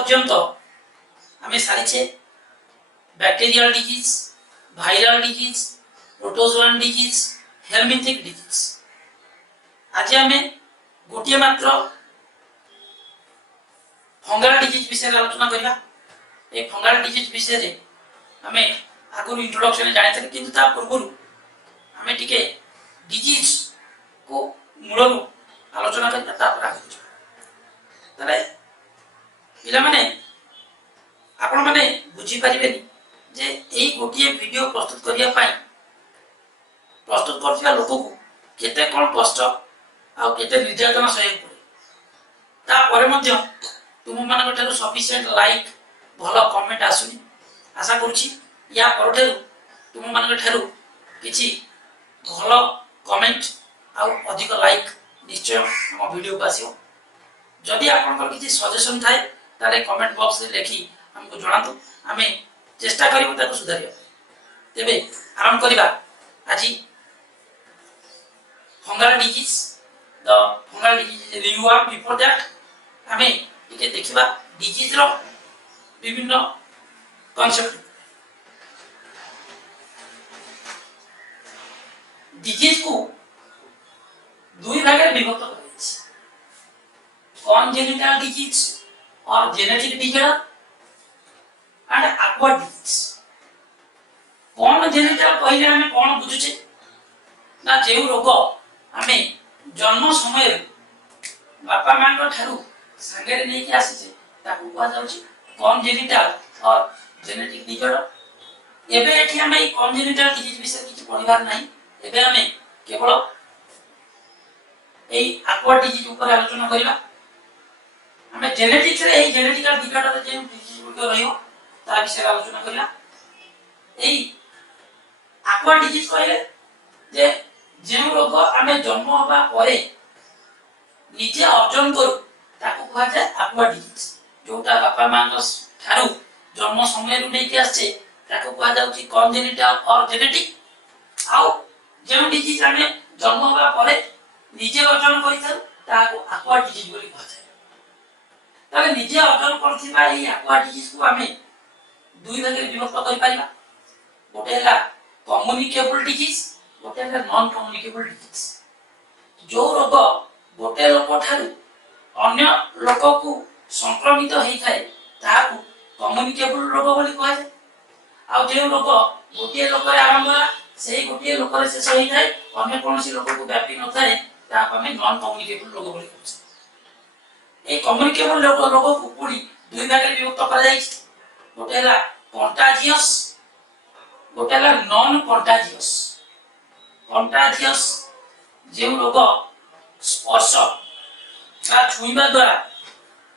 पर्यंत आम सारीचे bacterial disease, viral disease, protozoan disease, helminthic disease. आज आम गोटे मात्र फंगल डिजीज विषय आलोचना करबा। ए फंगल डिजीज विषय आम आगुरी इंट्रोडक्शन जानी किंतु ता पूर्व आम टिके डिजीज को मूलरू आलोचना करबा तापर आगे तले पिला माने आपण माने बुझी परिबेनी जे एई गोटिए वीडियो प्रस्तुत करिया पाई प्रस्तुत करथिया लोक को केते कोन कष्ट आ केते निर्यातना सहयोग पड़े ता परे मध्य तुम मान ठारू सफिशिएंट लाइक भल कमेंट आसुनी। आशा करूची या पर ठारू तुम मान ठारू किछि भल कमेंट आ अधिक लाइक निश्चय हम वीडियो को आसीओ। जदि आपनकर किछि सजेशन थाए ताले कमेंट बॉक्स रे लिखि हमको जणातु, आमे चेष्टा करिबु ताको सुधारिया। तेबे आरंभ करिबा आज fungal disease. The fungal disease review आर बिफोर दैट आमे टिके देखिबा डिजीज रो विभिन्न कॉन्सेप्ट। डिजीज को दुई भागे विभक्त कराइछि, कॉन्जेनिटल डिजीज और genetic disorder and acquired disease. Congenital कहले हमें कोन बुझुचे ना जेउ रोग आमे जन्म समय बापा मान ठारू संगे नहीं कि आसीचे ताकू कहा जाउची कॉन्जेनिटल और जेनेटिक डिसऑर्डर। एबे एठी हमें कॉन्जेनिटल डिजीज विषय किछ पढिबार नाही। एबे हमें केवल एई एक्वायर्ड डिजीज ऊपर आलोचना करिबा। हमें जेनेटिक्स रे एई जेनेटिकल डिसऑर्डर जे डिजीज गुड रहियो ता विषय आलोचना करिला। एई एक्वायर्ड डिजीज कहले जे जेउ रोग हमें जन्म होबा परे निजे अर्जन करू ताकू कहा जाय एक्वायर्ड डिजीज। जोटा बापा मां ठारू जन्म समय रु नै कि आछे ताकू कहा जाउची कॉन्जेनिटल और जेनेटिक। आउ जेउ डिजीज हमें जन्म होबा परे निजे अर्जन करिथाउ ताकू एक्वायर्ड डिजीज बोली कहा जाय। ताले निजे अर्जन करथिबा एई एक्वायर्ड डिजीज को हमें दुई भागे विभक्त करि परिबा। गोटे हला कम्युनिकेबल डिजीज, गोटे हला नॉन कम्युनिकेबल डिजीज। जो रोग गोटे लोक ठारू अन्य लोक को संक्रमित हेई थाए ताकू कम्युनिकेबल रोग बोली कहा जाय। आ जे रोग गोटे लोक रे आरंभ होला सेही गोटे लोक रे शेष हेई थाए अन्य कोनोसी लोक को व्यापी न थाए ताकू हमें नॉन कम्युनिकेबल रोग बोली कहू। ए कम्युनिकेबल रोग को पूरी दुई भागे विभक्त करा जायछि। गोटे हला कंटाजियस, गोटे हला नॉन कंटाजियस। कंटाजियस जे रोग स्पर्श बा छुईबा द्वारा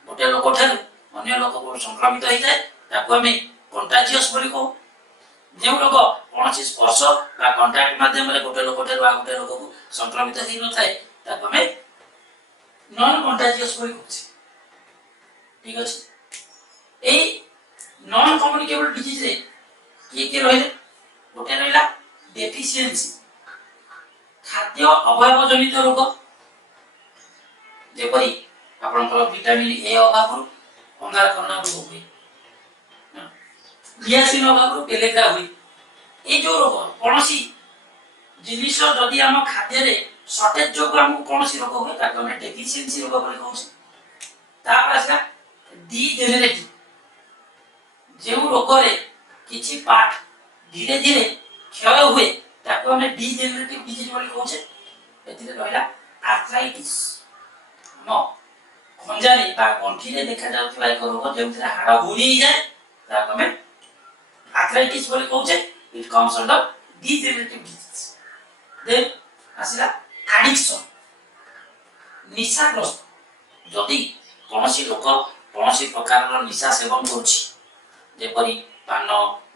गोटे लोक ठारू अन्य लोक को संक्रमित हेई थाए ताकू हमें कंटाजियस बोली कहू। जे रोग कोनोसी स्पर्श बा कांटेक्ट माध्यम रे गोटे लोक ठारू आ गोटे लोक को संक्रमित हेई न थाए ताकू हमें नॉन कंटाजियस बोली कहू। ठीक अछि। ए नॉन कम्युनिकेबल डिजीज रे की रहिले गोटे रहिला डेफिशिएंसी, खाद्य अभाव जनित रोग जेपरि आपनकर विटामिन ए अभाव अंगारकरण रोग हुए, नियासिन अभाव पेलेग्रा हुए। ए जो रोग कोनोसी जिनिस जदि हम खाद्य रे शॉर्टेज जो हम कोनोसी रोग हुए ताको हम डेफिशिएंसी रोग बोली कहू। तापर आसला डीजेनेरेटिव। जे रोग रे किछि पार्ट धीरे धीरे क्षय हुए ताको हम डीजेनेरेटिव डिजीज बोली कहू। एथिरे रहला आर्थराइटिस। हम खंजारे बा गंठी रे देखा जाउतबा एक रोग जेउथिरे हाड़ घुरी जाय ताको हम आर्थराइटिस बोली कहू। It comes under degenerative disease. Then आसिला एडिक्शन, निशाग्रस्त। जदि कोनोसी लोक कोनोसी प्रकार निशा सेवन करूछि जेपरि पान,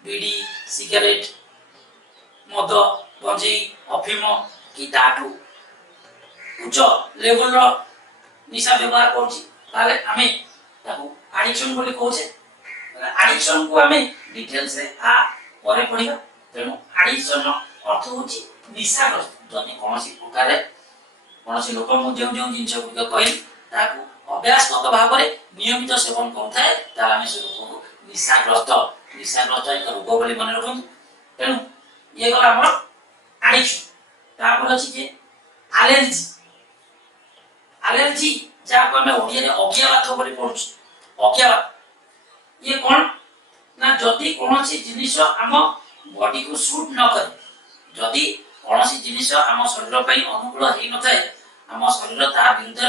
बीड़ी, सिगरेट, मद, गंजेई, अफिम कि ताठू उच्च लेवल रो निशा व्यवहार करूछि ताले आमे ताकू एडिक्शन बोली कहूछे। एडिक्शन को आमे डिटेल्स रे आ परे पढिबा। तेनु एडिक्शन रो अर्थ होछि निशाग्रस्त। जदि कोनोसी प्रकार कोनोसी लोक मु जेउ जेउ जिंस गुड कहली ताकू अभ्यासगत भाव रे नियमित सेवन करुए ताल आम से रोग को निशाग्रस्त एक रोग बोली मन रखु। तेणु ये गला आम आडिक्शन अच्छी आलर्जी आलर्जी जहाँ को आम ओडिया अज्ञात बोली पढ़ु अज्ञात ये कौन ना जदि कौन जिनिस आम बॉडी को सूट न करे जदि कौन जिनिस आम शरीर अनुकूल हो न थाए आम शरीर ता विरुद्ध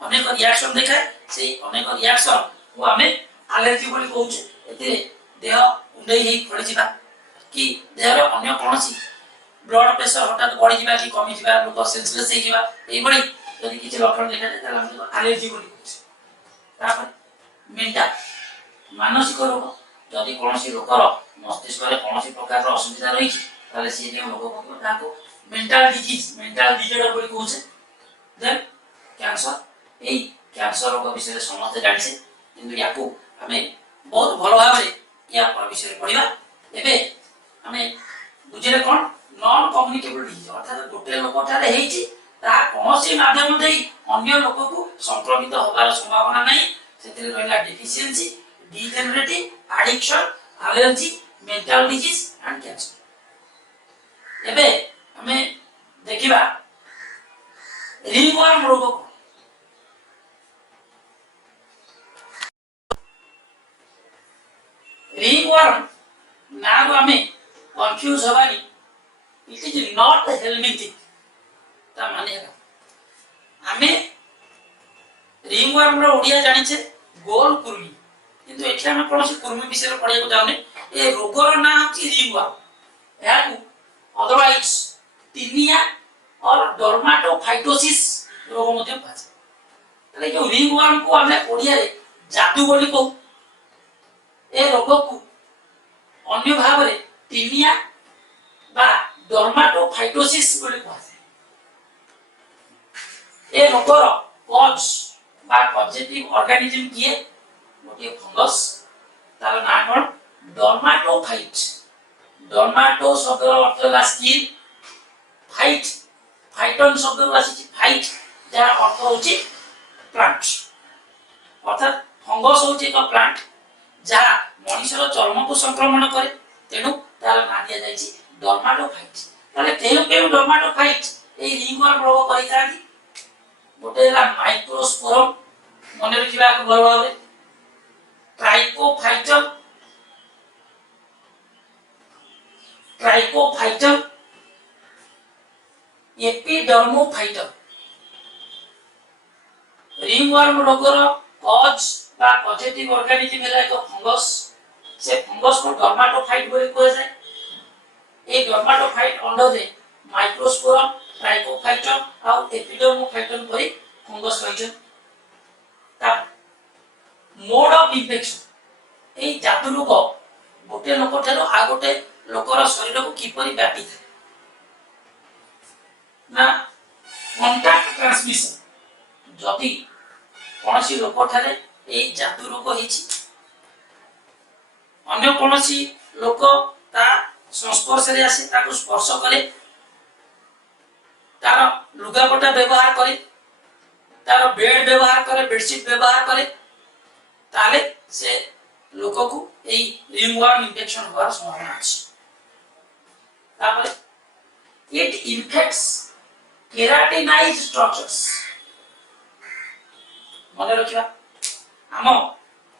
अनेक रिएक्शन देखाए से अनेक रिएक्शन को आम आलर्जी बोली कहूँ ए देह उंडई हो फड़ी जा कि देहर अन्य कौन ब्लड प्रेशर हठात बढ़ी जा कि कमी जा लोक सेंसलेस हो यदि किसी लक्षण देखा जाए आलर्जी बोली कहूँ। मेंटल मानसिक रोग जदि कौन लोकर मस्तिष्क में कौन प्रकार असुविधा रही सी जो रोग पकड़ मेंटल डिजीज बोली कहूँ। देन कैंसर यही कैंसर रोग विषय समस्त जानी कि या आम बहुत भल भाव या विषय पढ़ा एवं आम बुझे कौन नॉन कम्युनिकेबल डिजीज अर्थात गोटे लोक कौन माध्यम दे अन्य लोक को संक्रमित होबार संभावना नहीं से रहा deficiency degenerative addiction allergy mental disease and cancer. एबे हमें देखिबा रिंगवर्म रोग को रिंगवर्म ना हमें कंफ्यूज होबानी इट इज नॉट हेल्मिंथिक ता माने हमें रिंगवर्म रो ओडिया जानि छे गोल कुर्मी किंतु एठी हम कोनोसी कुर्मी विषय पढ़िया को जाउने ए रोगर ना अछि रिंगवर्म या अदरवाइज टिनिया और डर्माटोफाइटोसिस रोग मध्ये पाछ तले जो रिंगवर्म को हमें ओडिया रे जादू बोली कहू ए रोग को अन्य भाव रे टिनिया बा डर्माटोफाइटोसिस बोली कहू ए रोगर कॉज बा पॉजिटिव ऑर्गेनिज्म किए गोटे फंगस तार ना कोन डर्माटोफाइट डर्माटो शब्द अर्थ है स्किन फाइट फाइटन शब्द आसी फाइट जहाँ अर्थ होची प्लांट अर्थात फंगस होची एक प्लांट जहाँ मनुष्यर चर्म को संक्रमण करे तेणु तार ना दिया जायछि डर्माटोफाइट ताले केउ डर्माटोफाइट ए रिंगवर्म रोग करितानी गोटे माइक्रोस्पोरम मन रखा भल भाव ट्राइकोफाइटम एपिडर्मोफाइटम रिंगवर्म रोगर कॉज बा पॉजिटिव ऑर्गेनिज्म है एक फंगस से फंगस को डर्माटोफाइट बोली कहा जाए ए डर्माटोफाइट अंडर रे माइक्रोस्पोरम ट्राइकोफाइटम और एपिडर्मोफाइटम परी फंगस रहिछन ता मोड ऑफ इन्फेक्शन ए जादू रोग गोटे लोक ठारो आ गोटे लोकर शरीर को किपरि व्यापी थाए ना कांटेक्ट ट्रांसमिशन जदि कोनसी लोक ठारे ए जादू रोग हिछि अन्य कोनसी लोक ता संस्पर्श रे आसे ताको स्पर्श करे तार लुगापटा व्यवहार करे तार बेड व्यवहार करे बेडशीट व्यवहार करे ताले से लोक को एई रिंगवर्म इन्फेक्शन होवार संभावना अछि। तापर इट इन्फेक्ट्स केराटिनाइज्ड स्ट्रक्चर्स मन रखिबा आम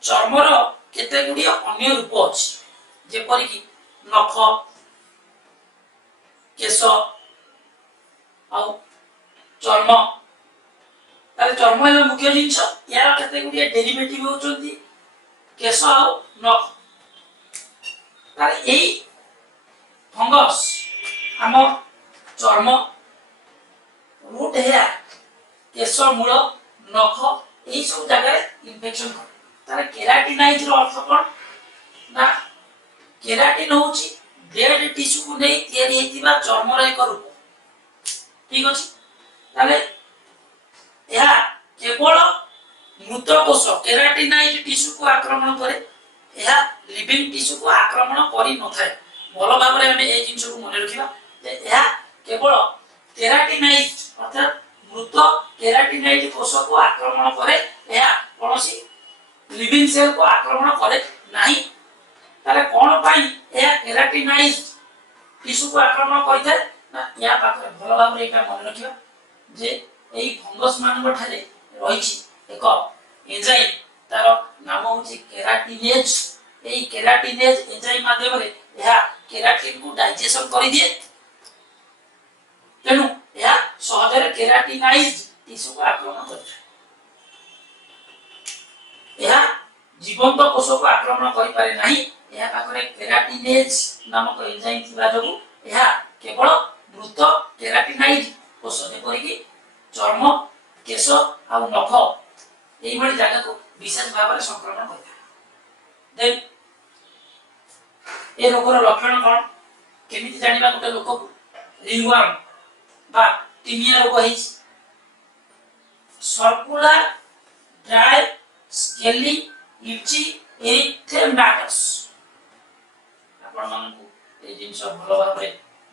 चर्मर केते गुडी अन्य रूप अछि जेपरि कि नख केश आउ चर्म ताले चर्म है मुख्य जिनिस यार केते गुडी डेरिवेटिव होचंती केश आउ नख ताले एई फंगस आम चर्म रूट हेयर केश मूल नख एई सब जगह इन्फेक्शन करे ताले केराटिनाइज रो अर्थ कोन ना केराटिन होची डेड टिश्यू को नै तयारी हेतिबा चर्म रे एक रूप ठीक अछि ताले यह केवल मृत कोष केराटिनाइज टिश्यू को आक्रमण करे यह लिविंग टिश्यू को आक्रमण करि न थाए भल भाव रे हम ए जिंस को मन रखिबा जे यह केवल केराटिनाइज अर्थात मृत केराटिनाइज कोष को आक्रमण करे यह कोनोसी लिविंग सेल को आक्रमण करे नाही ताले कोन पाई या केराटिनाइज्ड टिश्यू को आक्रमण करथाय ना या पाखरे भलो भाबरे एटा मन रखियो जे एई फंगस मान ठारे रहिछि एक एंजाइम तार नाम होछि केराटिनेज एई केराटिनेज एंजाइम माध्यम रे या केराटिन को डाइजेशन करि दिए तेनु या सहजरे केराटिनाइज्ड टिश्यू को आक्रमण करथाय या जीवंत कोष को आक्रमण करि पारे नाही या पाखरे केराटिनेज नामक एंजाइम थिबा जगु या केवल मृत केराटिनाइज्ड कोष जेपरि कि चर्म केश आ नख एई भली जागा को विशेष भाव में संक्रमण करता देन ए रोगर लक्षण कोन केमिति जानिबा गोटे लोक को रिंगवर्म बा टिनिया रोग है सर्कुलर ड्राई स्केली इची एरिथेमाटस आपण मानकु ए जिंस भलो भाबरे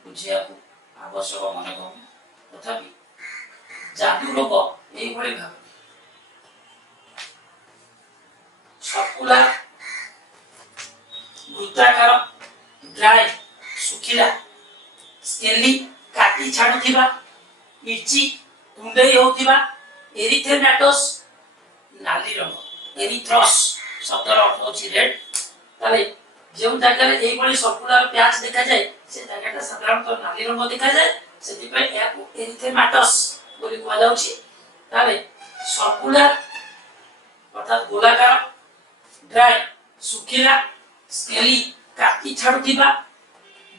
बुझिया को आवश्यक मन को तथापि जादू रोग एई भली भाबरे सर्कुलर वृत्ताकार ड्राई सुखिला स्केली काटी छाडुथिबा इची कुंडई होथिबा एरिथेमाटस नाली रंग एरिथ्रस शब्दर अर्थ होछि रेड ताले जो जगह रे एई भली सर्कुलर प्याच देखा जाय से जगहटा साधारणतः नाली रंग देखा जाय सेति पय याकू एरिथेमाटस बोली कुआ जाउछि ताले सर्कुलर अर्थात गोलाकार ड्राई सुखिला स्केली काटी छाडुथिबा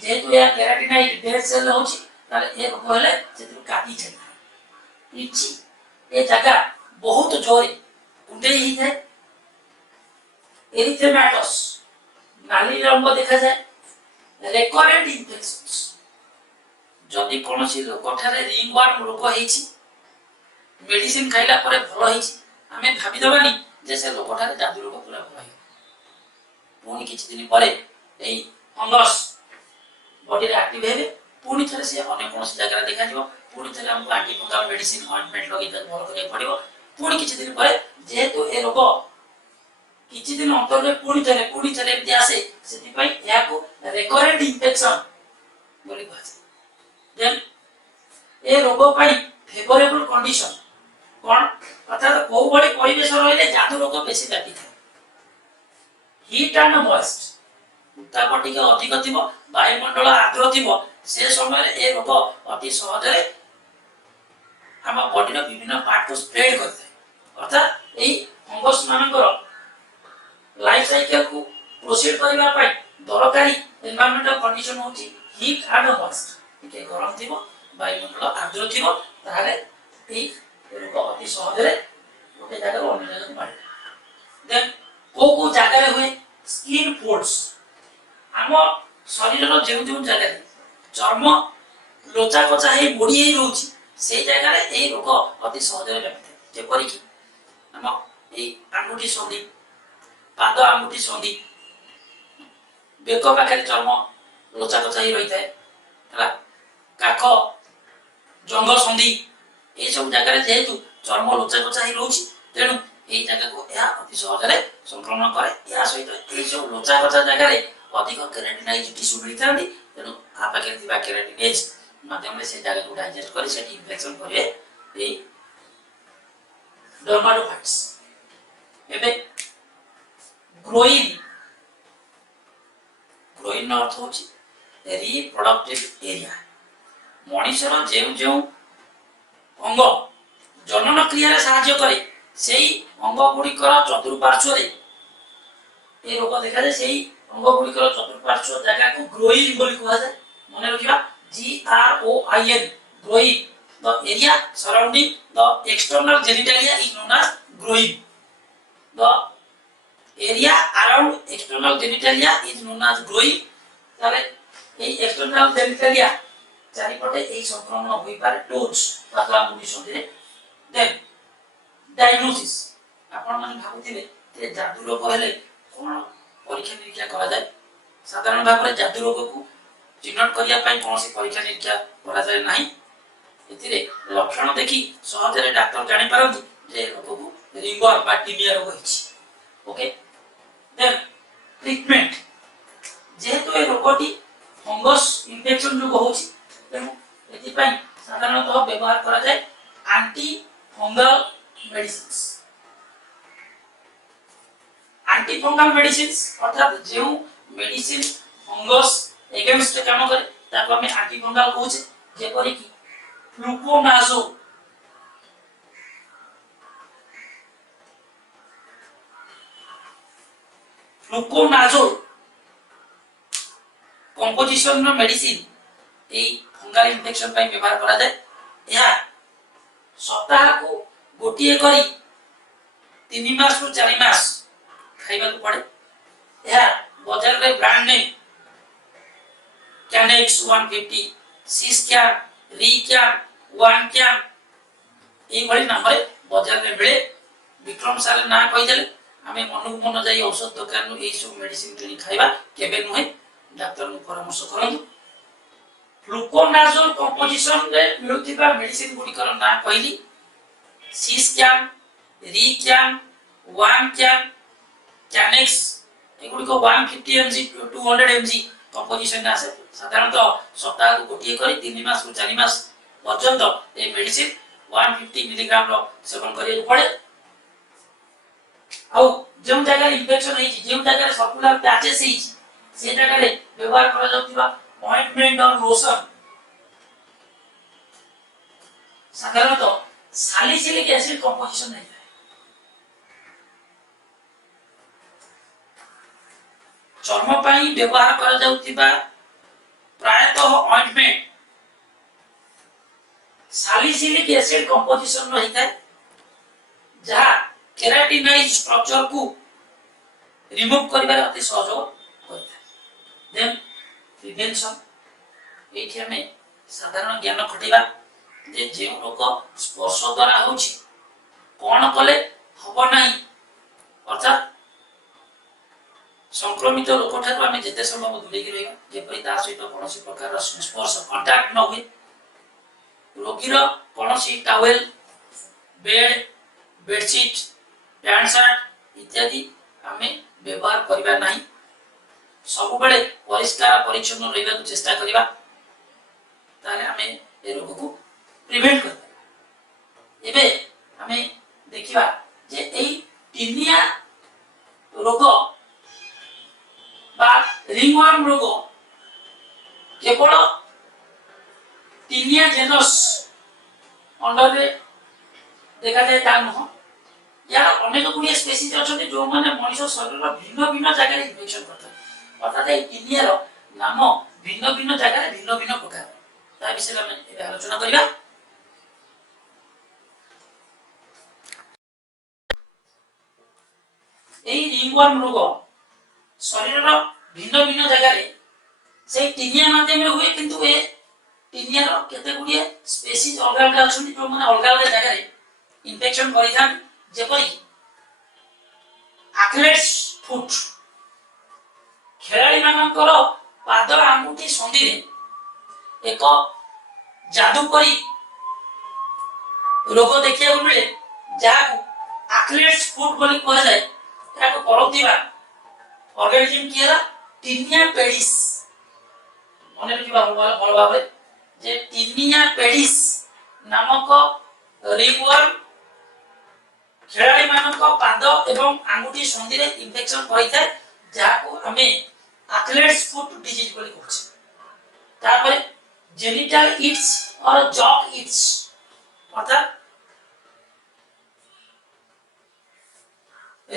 जेतु या केराटिनाइड डेड सेल होछि ताले ए रोग हेले सेति काटी छाडि इची ए जगह बहुत जोरे कुंडे ही है एरिथेमाटस नाली रंग देखा जाए रेकरेंट इन्फेक्शंस जदि कोनोसी लोक ठारे रिंगवर्म रोग हेछि मेडिसिन खाइला परे भलो हेछि हमें भाबी दबानी जे से लोक ठारे जादू रोग पूरा भलो हे पुनी किछि दिन परे एई फंगस बॉडी रे एक्टिव हेबे पुनी थरे से अन्य कोनोसी जगह देखा जिवो पुनी थरे हमको एंटी फंगल मेडिसिन ऑइंटमेंट लगे भलो करे पड़िबो पुनी किछि दिन परे जेहेतु ए रोग किछि दिन अंतर रे पुनी थरे एमति आसे सेति पई याकू रेकरेंट इन्फेक्शन बोली बात देन ए रोग पई फेवरेबल कंडीशन कोन अर्थात को बड़ी परिवेश रहले जादू रोग बेसी व्यापी था हीट एंड मॉइस्ट उत्ताप टिके अधिक थिबो वायुमंडल आर्द्र थिबो से समय ए रोग अति सहज रे हम बॉडी रो विभिन्न पार्ट को स्प्रेड करते अर्थात एई फंगस मानकर लाइफ साइकिल को प्रोसीड करबा पई दरकारी एनवायरमेंटल कंडीशन होची हीट एंड मॉइस्ट टिके गरम थिबो वायुमंडल आर्द्र थिबो ताले एई रोग अति सहज रे गोटे जगह रो अन्य जगह मारे देन को जगह रे हुए स्किन पोर्स हम शरीर रो जेउ जगह रे चर्म लोचा कोचा हे मोड़ी हे रहउची से जगह रे एई रोग अति सहज रे व्यापित जेपरि कि हम एई आंगुठी संधि पाद आंगुठी संधि बेक पाखरे चर्म लोचा कोचा हे रही थाए हला काख जंग संधि ए सब जगह रे जेतु चर्म लोचा कोचा हे रहउची तेनु एई जगह को या अति सहज रे संक्रमण करे या सहित एई सब लोचा कोचा जगह रे अधिक केराटिनाइज टिश्यू मिलथांदी तेनु आ पाखरे थिबा केराटिनेज माध्यम से जगह को डाइजेस्ट करे से इन्फेक्शन करे ए डर्माटोफाइट्स एबे ग्रोइन अर्थ होची रिप्रोडक्टिव एरिया मनुष्यर जे अंग जनन क्रिया रे सहाय्य करे सेही अंग गुड़िकर चतुर्पार्श्व रे ए रोग देखा जाय सेही अंग गुड़िकर चतुर्पार्श्व जगह को ग्रोइन बोली कहा जाय मने रखिबा GROIN groin the area surrounding the external genitalia is known as groin the area around external genitalia is known as groin ताले ए external genitalia चारिपटे ए संक्रमण होई पारे टोच पातला मुंडी संधि देन डायग्नोसिस आपण मन भाबुथिले जे जादू रोग हेले कोन परीक्षा निरीक्षा करा जाय साधारण भाबरे जादू रोग को चिन्हट करिया पई कोनसी परीक्षा निरीक्षा करा जाय नाही एथिरे लक्षण देखि सहज रे डॉक्टर जानि पारंती जे रोग को रिंगवर्म बा टिनिया रोग होइछि ओके देन ट्रीटमेंट जेहेतु ए रोगटी फंगस इन्फेक्शन जो होउची तेनु एथि पई साधारणतः व्यवहार करा जाय anti fungal medicines anti fungal medicines अर्थात जो मेडिसिन फंगस एगेंस्ट काम करे ताको हम एंटी फंगल कहूचे जेपरि कि फ्लुकोनाजोल कंपोजिशन नो मेडिसिन ए फंगल इन्फेक्शन पई व्यवहार करा जाय या सप्ताह को गोटिए करी 3 मास रु 4 मास खाइबा को पड़े या बाजार रे ब्रांड नेम कैनेक्स 150 सिस्कैन रिकैन 1 कैन ए भली नाम रे बाजार रे मिले विक्रम साल ना कहि देले आमे मन मन जाई औषध दुकान नु ए सब मेडिसिन किनी खाइबा केबे नुहे डॉक्टर नु परामर्श करंतु फ्लुकोनाजोल कंपोजिशन रे मिलुथिबा मेडिसिन गुडी कर ना कहली सिस्कैन रिकैन 1 कैन कैनेक्स एगुडी को 150 mg 200 mg कंपोजिशन आसे साधारणतः सप्ताह को गोटिए करी 3 मास रु 4 मास पर्यंत ए मेडिसिन 150 मिलीग्राम रो सेवन करिए पड़े आउ जो जगह इन्फेक्शन है जो जगह सर्कुलर पैचेस है से जगह रे व्यवहार करा जाउतिबा ऑइंटमेंट और लोशन साधारणतः सैलिसिलिक एसिड कंपोजिशन है चर्म पई व्यवहार करा जाउतिबा प्रायतः ऑइंटमेंट सैलिसिलिक एसिड कंपोजिशन रो हिता जहा केराटिनाइज स्ट्रक्चर को रिमूव करिबार अति सहयोग करता देन प्रिवेंशन एठी हमें साधारण ज्ञान खटिबा जे जे लोक स्पर्श द्वारा होछि कोन कले हबो नाही अर्थात संक्रमित लोक ठारू आमे जेते संभव दूरे की रहिबा जेपरि ता सहित कोनोसी प्रकार संस्पर्श कांटेक्ट न होय रोगीर कोनोसी towel bed bedsheet pant shirt इत्यादि आमे व्यवहार करिबा नाही सब बेले परिष्कार परिच्छन्न रहिबा चेष्टा करिबा ताले आमे ए रोग को प्रिवेंट कर एबे आमे देखिबा जे एई टिनिया रोग बा रिंगवर्म रोग केवल टिनिया जेनस अंडर रे देखा जाए ता न या अनेक गुड़िया स्पेसीज अछते जो माने मनुष्य शरीर भिन्न भिन्न जगह इन्फेक्शन करता अर्थात ए टिनिया रो नाम भिन्न भिन्न जगह भिन्न भिन्न प्रकार ता विषय में एबे आलोचना करिबा ए रिंगवर्म रोग शरीर रो भिन्न भिन्न जगह रे से टिनिया माध्यम रे हुए किंतु ए टिनिया रो केते गुड़िया स्पेसीज अलग अलग अछन जो माने अलग अलग जगह रे इन्फेक्शन करिथान जेपरि एथलेट्स फुट खेलाड़ी मानकर पाद आंगुठी संधि रे एक जादू करी रोग देखिया मिले जहां एथलेट्स फुट बोली कहा जाए ताको करौतिबा ऑर्गेनिज्म किया टिनिया पेडिस मने रखिबा भल भाबरे जे टिनिया पेडिस नामक रिंगवर्म खेलाड़ी मानक पाद एवं आंगुठी संधि रे इन्फेक्शन करिता जाको हमें एथलेट्स फुट डिजीज बोली कहछ तापर जेनिटल इट्स और जॉक इट्स अर्थात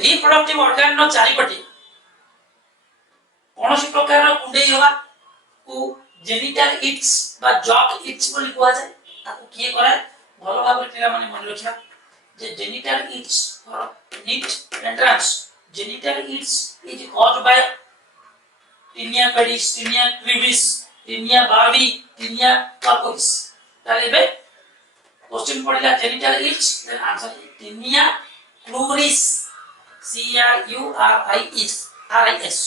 रिप्रोडक्टिव ऑर्गन नो चारिपटे कोनोसी प्रकार कुंडे होगा को जेनिटल इट्स बा जॉक इट्स बोली कहै जाय ताको किए करे भलो भाबरे पिला माने मन रखिया the genital itch or neat entrance genital itch is caused by tinea pedis tinea brevis tinea barbi tinea corporis ताले बे question पड़िला genital itch then answer tinea cruris CRURIS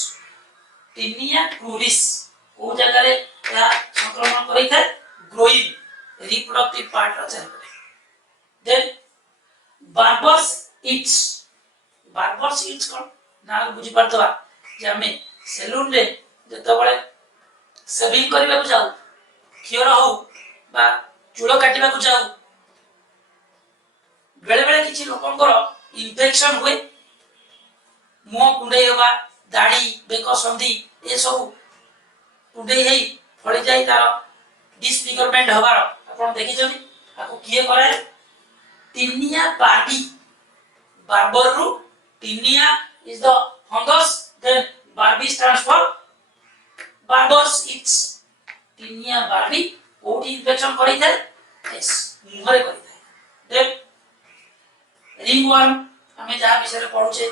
tinea cruris को जगह रे या संक्रमण करै था ग्रोइन रिप्रोडक्टिव पार्ट अच्छा then Barber's itch barber seats कोन ना बुझी पड़तवा जे हमें सैलून रे जतबळे सेविंग करबा को जाऊ खियर हो बा चूल काटिबा को जाऊ बेले बेले किछि लोकंकर इन्फेक्शन हुए मुंह कुंडे होबा दाढ़ी बेक संधि ए सब कुंडे हेई फळी जाई तार डिसफिगरमेंट हबार आपण देखि जनी आको किए करे तिनिया बार्बी बार्बर रू tinea is the fungus then barbie stands for barbers it's tinea barbie कोठी इन्फेक्शन करै थाए यस मुहरे करै थाए देन रिंगवर्म हमें जहाँ विषय पढ़ुचे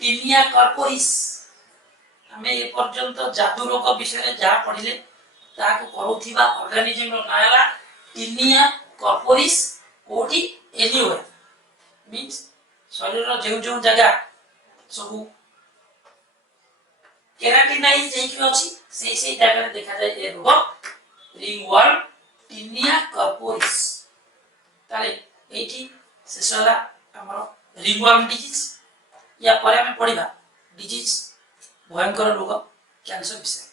टिनिया कर्पोरिस हमें ए पर्यंत जादू रोग विषय जहाँ पढ़िले ताको करूथिबा ऑर्गेनिज्म रो नायला टिनिया कर्पोरिस कोठी एनीवेयर मींस शरीर रो जेउ जेउ जगह सबु केराटिनाइज जेकी अछि से जगह देखा जाय ए रोग रिंगवर्म टिनिया कर्पोरिस ताले एठी शेषला हमर रिंगवर्म डिजीज या पर हमें पढ़िबा डिजीज भयंकर रोग कैंसर विषय।